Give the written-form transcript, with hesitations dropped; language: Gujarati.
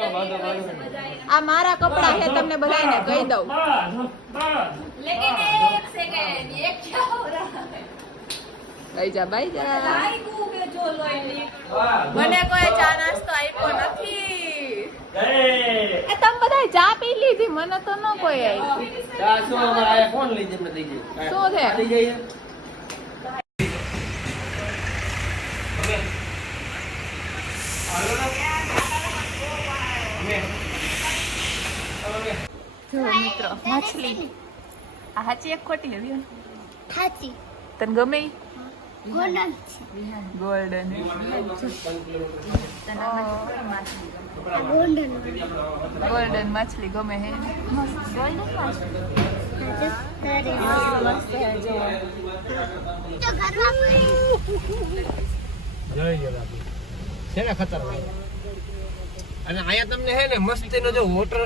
આ મારા કપડા છે, તમને બધાને કહી દઉં. લઈ જા ભાઈ જા. મને કોઈ ચા નાસ્તો આપ્યો નથી. તમે બધા ચા પી લીધી, મને તો ન કોઈ આવી. શું છે? જો મિત્રો મછલી આ સાચી એક ખોટી હતી સાચી તને ગમે ગોલ્ડન ગોલ્ડન ગોલ્ડન ગોલ્ડન માછલી ગમે હે ગોલ્ડન માછલી મસ્ત હે જો તો ઘરમાં છે ને ખતરનાક અને અહીંયા તમને હે ને મસ્તીનો જો વોટર